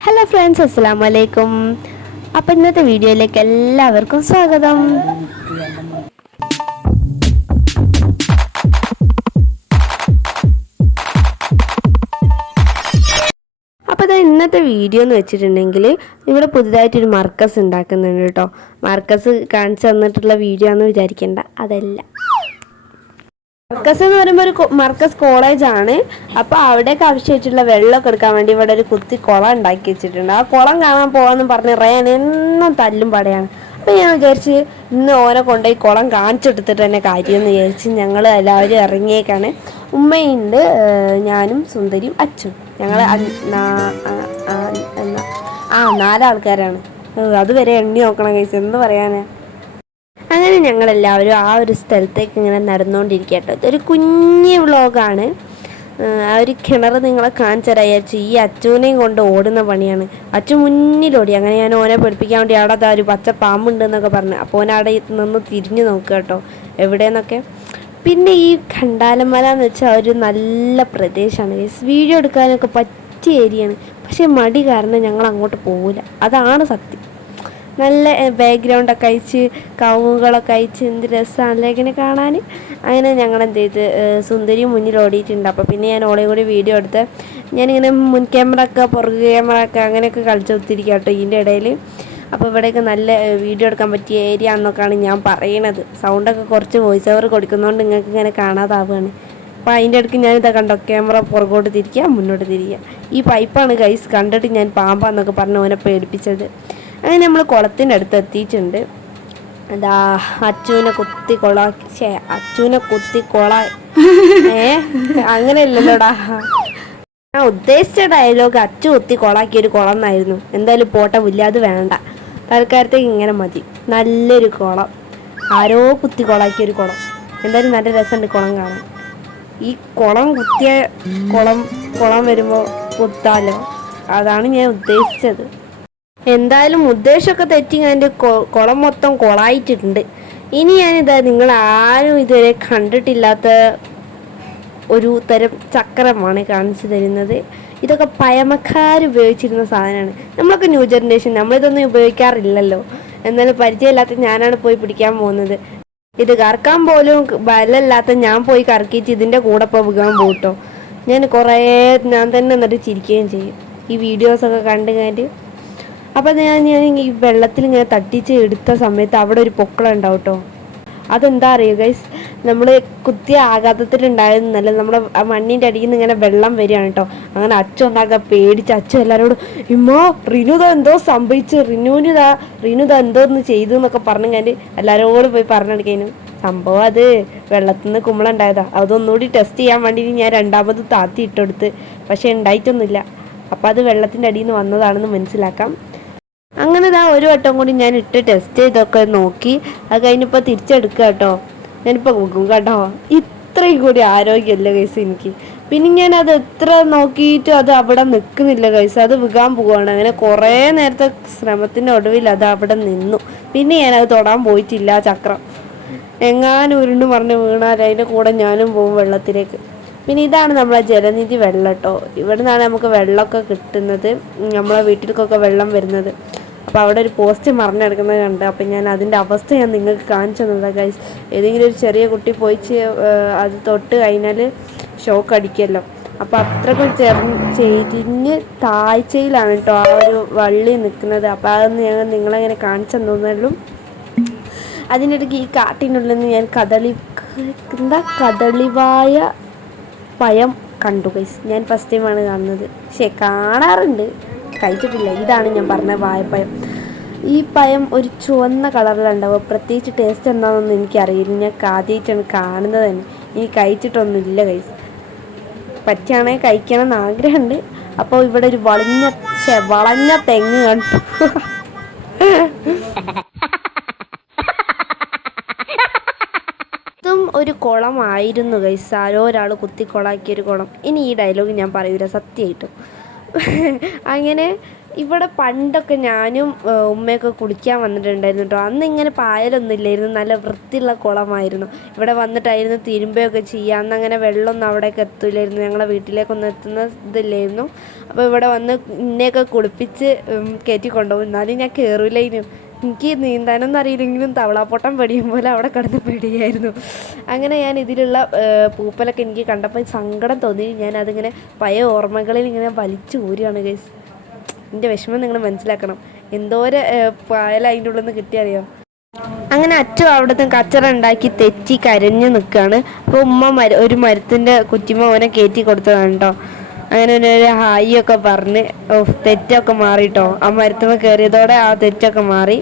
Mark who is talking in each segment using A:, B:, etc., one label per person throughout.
A: Hello friends അസ്സാം വലൈക്കും അപ്പം ഇന്നത്തെ വീഡിയോയിലേക്ക് എല്ലാവർക്കും സ്വാഗതം. അപ്പോൾ അത് ഇന്നത്തെ വീഡിയോ എന്ന് വെച്ചിട്ടുണ്ടെങ്കിൽ ഇവിടെ പുതുതായിട്ടൊരു മർക്കസ് ഉണ്ടാക്കുന്നുണ്ട് കേട്ടോ. മർക്കസ് കാണിച്ചു തന്നിട്ടുള്ള വീഡിയോ ആണെന്ന് വിചാരിക്കേണ്ട. അതല്ല. മർക്കസ് എന്ന് പറയുമ്പോൾ ഒരു മർക്കസ് കോളേജ് ആണ്. അപ്പോൾ അവിടേക്ക് ആവശ്യമായിട്ടുള്ള വെള്ളമൊക്കെ എടുക്കാൻ വേണ്ടി ഇവിടെ ഒരു കുത്തി കുളം ഉണ്ടാക്കി വെച്ചിട്ടുണ്ട്. ആ കുളം കാണാൻ പോകാമെന്ന് പറഞ്ഞ് റയാൻ എന്നും തല്ലും പടയാണ്. അപ്പോൾ ഞാൻ വിചാരിച്ച് ഇന്ന് ഓനെ കൊണ്ടുപോയി കുളം കാണിച്ചെടുത്തിട്ട് തന്നെ കാര്യമെന്ന് വിചാരിച്ച് ഞങ്ങൾ എല്ലാവരും ഇറങ്ങിയേക്കാണ്. ഉമ്മയുണ്ട് ഞാനും സുന്ദരിയും അച്ഛനും ഞങ്ങൾ ആ നാലാൾക്കാരാണ്. അതുവരെ എണ്ണി നോക്കണം കേസ് എന്ന് പറയാനാ? ഞങ്ങളെല്ലാവരും ആ ഒരു സ്ഥലത്തേക്ക് ഇങ്ങനെ നടന്നുകൊണ്ടിരിക്കട്ടോ ഒരു കുഞ്ഞു വ്ളോഗാണ്. ആ ഒരു കിണർ നിങ്ങളെ കാണിച്ചു തരാം വിചാരിച്ചു ഈ അച്ചുവിനെയും കൊണ്ട് ഓടുന്ന പണിയാണ്. അച്ചു മുന്നിലോടി. അങ്ങനെ ഞാൻ ഓനെ പഠിപ്പിക്കാൻ വേണ്ടി അവിടെ അതാ ഒരു പച്ച പാമ്പുണ്ട് എന്നൊക്കെ പറഞ്ഞു. അപ്പോൾ ഓൻ അവിടെ നിന്ന് തിരിഞ്ഞു നോക്കുക കേട്ടോ എവിടെയെന്നൊക്കെ. പിന്നെ ഈ കണ്ടാലമല എന്ന് വെച്ചാൽ ഒരു നല്ല പ്രദേശമാണ് വീഡിയോ എടുക്കാനൊക്കെ പറ്റിയ ഏരിയയാണ്. പക്ഷേ മടി കാരണം ഞങ്ങൾ അങ്ങോട്ട് പോകില്ല അതാണ് സത്യം. നല്ല ബാക്ക്ഗ്രൗണ്ടൊക്കെ അയച്ച് കവുങ്ങുകളൊക്കെ അയച്ച് എന്ത് രസമാണല്ലേ ഇങ്ങനെ കാണാൻ? അങ്ങനെ ഞങ്ങൾ എന്ത് ചെയ്ത് സുന്ദരി മുന്നിൽ ഓടിയിട്ടുണ്ട്. അപ്പോൾ പിന്നെ ഞാൻ ഓളെയും കൂടി വീഡിയോ എടുത്ത് ഞാനിങ്ങനെ മുൻ ക്യാമറ ഒക്കെ പുറകു ക്യാമറ ഒക്കെ അങ്ങനെയൊക്കെ കളിച്ച് ഒത്തിരിക്കുക കേട്ടോ ഇതിന്റെ ഇടയിൽ. അപ്പോൾ ഇവിടെയൊക്കെ നല്ല വീഡിയോ എടുക്കാൻ പറ്റിയ ഏരിയ ആണെന്നൊക്കെയാണ് ഞാൻ പറയണത്. സൗണ്ടൊക്കെ കുറച്ച് വോയിസ് ഓവർ കൊടുക്കുന്നതുകൊണ്ട് നിങ്ങൾക്ക് ഇങ്ങനെ കാണാതാവുകയാണ് അപ്പോൾ അതിന്റെ ഇടയ്ക്ക് ഞാനിതാ കണ്ടോ ക്യാമറ പുറകോട്ട് തിരിക്കുക മുന്നോട്ട് തിരിക്കുക. ഈ പൈപ്പാണ് ഗൈസ് കണ്ടിട്ട് ഞാൻ പാമ്പാന്നൊക്കെ പറഞ്ഞ് ഓനെ പേടിപ്പിച്ചത്. അങ്ങനെ നമ്മൾ കുളത്തിന്റെ അടുത്ത് എത്തിയിട്ടുണ്ട്. എന്താ അച്ചുവിനെ കുത്തി കൊള ഛേ അച്ചുവിനെ കുത്തി കൊള. ഏ അങ്ങനെ ഇല്ലല്ലോടാ ഞാൻ ഉദ്ദേശിച്ച ഡയലോഗ് അച്ചു കുത്തി കൊളാക്കിയ ഒരു കുളം എന്നായിരുന്നു എന്തായാലും പോട്ടെ ഇല്ല അത് വേണ്ട. തൽക്കാലത്തേക്ക് ഇങ്ങനെ മതി. നല്ലൊരു കുളം. ആരോ കുത്തി കൊളാക്കിയ ഒരു കുളം. എന്തായാലും നല്ല രസമുണ്ട് കുളം കാണാൻ. ഈ കുളം കുത്തിയ കുളം കുളം വരുമ്പോൾ കുത്താലോ? അതാണ് ഞാൻ ഉദ്ദേശിച്ചത്. എന്തായാലും ഉദ്ദേശമൊക്കെ തെറ്റി അതിന്റെ കുളം മൊത്തം കുളായിട്ടിട്ടുണ്ട്. ഇനി ഞാനിതാ നിങ്ങൾ ആരും ഇതുവരെ കണ്ടിട്ടില്ലാത്ത ഒരു തരം ചക്രമാണ് കാണിച്ചു തരുന്നത്. ഇതൊക്കെ പഴമക്കാർ ഉപയോഗിച്ചിരുന്ന സാധനമാണ്. നമ്മളൊക്കെ ന്യൂ ജനറേഷൻ നമ്മളിതൊന്നും ഉപയോഗിക്കാറില്ലല്ലോ. എന്നാലും പരിചയമില്ലാത്ത ഞാനാണ് പോയി പിടിക്കാൻ പോകുന്നത്. ഇത് കറക്കാൻ പോലും ബലമില്ലാത്ത ഞാൻ പോയി കറക്കിയിട്ട് ഇതിന്റെ കൂടെ പോകാൻ പോട്ടോ. ഞാൻ കുറേ ഞാൻ തന്നെ എന്നിട്ട് ചിരിക്കുകയും ചെയ്യും. ഈ വീഡിയോസൊക്കെ കണ്ടു കഴിഞ്ഞിട്ട് അപ്പം ഞാൻ ഞാൻ ഈ വെള്ളത്തിൽ ഇങ്ങനെ തട്ടിച്ച് എടുത്ത സമയത്ത് അവിടെ ഒരു പൊക്കളം ഉണ്ടാവും കേട്ടോ അതെന്താ അറിയുക ഗൈസ് നമ്മൾ കുത്തിയ ആഘാതത്തിലുണ്ടായിരുന്നല്ല നമ്മുടെ മണ്ണിന്റെ അടിയിൽ നിന്ന് ഇങ്ങനെ വെള്ളം വരികയാണ് കേട്ടോ അങ്ങനെ അച്ഛൻ ഒന്നാകെ പേടിച്ച് അച്ഛൻ എല്ലാവരോടും ഇമ്മോ റിനുത എന്തോ സംഭവിച്ചു? റിനുവിനിതാ റിനുത എന്തോ ഒന്ന് ചെയ്തു എന്നൊക്കെ പറഞ്ഞു കഴിഞ്ഞ് എല്ലാവരോടും പോയി പറഞ്ഞെടുക്കാനും. സംഭവം അത് വെള്ളത്തിൽ നിന്ന് കുമ്പളുണ്ടായതാ അതൊന്നുകൂടി ടെസ്റ്റ് ചെയ്യാൻ വേണ്ടി ഞാൻ രണ്ടാമത് താത്തി ഇട്ടെടുത്ത്. പക്ഷേ ഉണ്ടായിട്ടൊന്നുമില്ല. അപ്പോൾ അത് വെള്ളത്തിന്റെ അടിയിൽ നിന്ന് വന്നതാണെന്ന് മനസ്സിലാക്കാം. അങ്ങനെ ഇതാ ഒരു വട്ടം കൂടി ഞാൻ ഇട്ട് ടെസ്റ്റ് ചെയ്തൊക്കെ നോക്കി. അത് കഴിഞ്ഞപ്പോൾ തിരിച്ചെടുക്കുക കേട്ടോ ഞാനിപ്പോൾ നോക്കും കേട്ടോ. ഇത്രയും കൂടി ആരോഗ്യമല്ല കൈസ് എനിക്ക്. പിന്നെ ഞാൻ അത് എത്ര നോക്കിയിട്ടും അത് അവിടെ നിൽക്കുന്നില്ല കൈസ് അത് വിൽക്കാൻ പോവാണ്. അങ്ങനെ കുറേ നേരത്തെ ശ്രമത്തിന്റെ ഒടുവിൽ അത് അവിടെ നിന്നു. പിന്നെ ഞാൻ അത് തൊടാൻ പോയിട്ടില്ല ചക്രം. എങ്ങാനും ഉരുണ്ട് പറഞ്ഞ് വീണാൽ അതിന്റെ കൂടെ ഞാനും പോകും വെള്ളത്തിലേക്ക്. പിന്നെ ഇതാണ് നമ്മളെ ജലനിധി വെള്ളം കേട്ടോ ഇവിടെ നിന്നാണ് നമുക്ക് വെള്ളമൊക്കെ കിട്ടുന്നത്. നമ്മളെ വീട്ടിലേക്കൊക്കെ വെള്ളം വരുന്നത്. അപ്പോൾ അവിടെ ഒരു പോസ്റ്റ് മറിഞ്ഞെടുക്കുന്നത് കണ്ട്. അപ്പം ഞാൻ അതിന്റെ അവസ്ഥ ഞാൻ നിങ്ങൾക്ക് കാണിച്ചു തന്നതാണ് ഗൈസ് ഏതെങ്കിലും ഒരു ചെറിയ കുട്ടി പോയി ചെ- അത് തൊട്ട് കഴിഞ്ഞാൽ ഷോക്ക് അടിക്കുമല്ലോ അപ്പോൾ അത്രക്കും ചെറിഞ്ഞ് ചെരിഞ്ഞ് താഴ്ചയിലാണ് കേട്ടോ ആ ഒരു വള്ളി നിൽക്കുന്നത് അപ്പോൾ അതൊന്ന് ഞങ്ങൾ നിങ്ങളെങ്ങനെ കാണിച്ചു തന്നുള്ളൂ അതിനിടയ്ക്ക് ഈ കാട്ടിനുള്ളിൽ നിന്ന് ഞാൻ കദളി എന്താ? കദളിവായ പയം കണ്ടു ഗൈസ് ഞാൻ ഫസ്റ്റ് ടൈമാണ് കാണുന്നത്. പക്ഷേ കാണാറുണ്ട്. കഴിച്ചിട്ടില്ല. ഇതാണ് ഞാൻ പറഞ്ഞ വാഴപ്പഴം ഈ പഴം ഒരു ചുവന്ന കളറിലുണ്ടാവുക പ്രത്യേകിച്ച് ടേസ്റ്റ് എന്താണെന്നൊന്നും എനിക്കറിയില്ല. ഞാൻ ആദ്യമായിട്ടാണ് കാണുന്നത് തന്നെ. ഇനി കഴിച്ചിട്ടൊന്നുമില്ല കഴിച്ച് പറ്റുകയാണെങ്കിൽ കഴിക്കണം എന്ന് ആഗ്രഹമുണ്ട്. അപ്പോൾ ഇവിടെ ഒരു വളഞ്ഞ വളഞ്ഞ തെങ്ങ് കണ്ടു. ഇതും ഒരു കുളമായിരുന്നു ഗൈസ് ആരോ ഒരാൾ കുത്തിക്കൊളാക്കിയൊരു കുളം. ഇനി ഈ ഡയലോഗ് ഞാൻ പറയൂല. സത്യമായിട്ടും. അങ്ങനെ ഇവിടെ പണ്ടൊക്കെ ഞാനും ഉമ്മയൊക്കെ കുളിക്കാൻ വന്നിട്ടുണ്ടായിരുന്നു കേട്ടോ അന്ന് ഇങ്ങനെ പായലൊന്നും ഇല്ലായിരുന്നു നല്ല വൃത്തിയുള്ള കുളമായിരുന്നു. ഇവിടെ വന്നിട്ടായിരുന്നു തിരുമ്പയൊക്കെ ചെയ്യുക. അന്ന് അങ്ങനെ വെള്ളമൊന്നും അവിടേക്ക് എത്തില്ലായിരുന്നു ഞങ്ങളെ വീട്ടിലേക്കൊന്നും എത്തുന്ന ഇതില്ലായിരുന്നു. അപ്പോൾ ഇവിടെ വന്ന് ഇന്നെയൊക്കെ കുളിപ്പിച്ച് കയറ്റി കൊണ്ടുപോകും എന്നാലും ഞാൻ കയറില്ലായിരുന്നു എനിക്ക് നീന്താനൊന്നും അറിയില്ലെങ്കിലും തവളാപ്പൊട്ടം പെടിയും പോലെ അവിടെ കിടന്ന് പെടിയായിരുന്നു. അങ്ങനെ ഞാൻ ഇതിലുള്ള പൂപ്പലൊക്കെ എനിക്ക് കണ്ടപ്പോൾ സങ്കടം തോന്നി. ഞാൻ അതിങ്ങനെ പഴയ ഓർമ്മകളിൽ ഇങ്ങനെ വലിച്ചു ഊരുകയാണ് ഗൈസ് എന്റെ വിഷമം നിങ്ങൾ മനസ്സിലാക്കണം. എന്തോരം പായൽ അതിന്റെ ഉള്ളിൽ നിന്ന് കിട്ടിയറിയോ? അങ്ങനെ അച്ഛൻ അവിടുത്തെ കച്ചറ ഉണ്ടാക്കി തെറ്റി കരഞ്ഞു നിൽക്കുകയാണ്. അപ്പോൾ ഉമ്മ മര ഒരു മരത്തിന്റെ കുറ്റിമ അവനെ കയറ്റി കൊടുത്തതാണ് കേട്ടോ. അങ്ങനെ ഒരു- ഹായി ഒക്കെ പറഞ്ഞ് തെറ്റൊക്കെ മാറിട്ടോ. ആ മരത്തുമ്മ കയറിയതോടെ ആ തെറ്റൊക്കെ മാറി.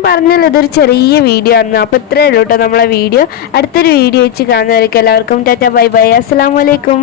A: പറഞ്ഞല്ലോ ഇതൊരു ചെറിയ വീഡിയോ ആണ് അപ്പോൾ ഇത്രയേ ഉള്ളൂ കേട്ടോ നമ്മളെ വീഡിയോ. അടുത്തൊരു വീഡിയോ വെച്ച് കാണുന്നവർക്ക് എല്ലാവർക്കും ടാറ്റ ബൈ ബൈ. അസ്സാം വലൈക്കും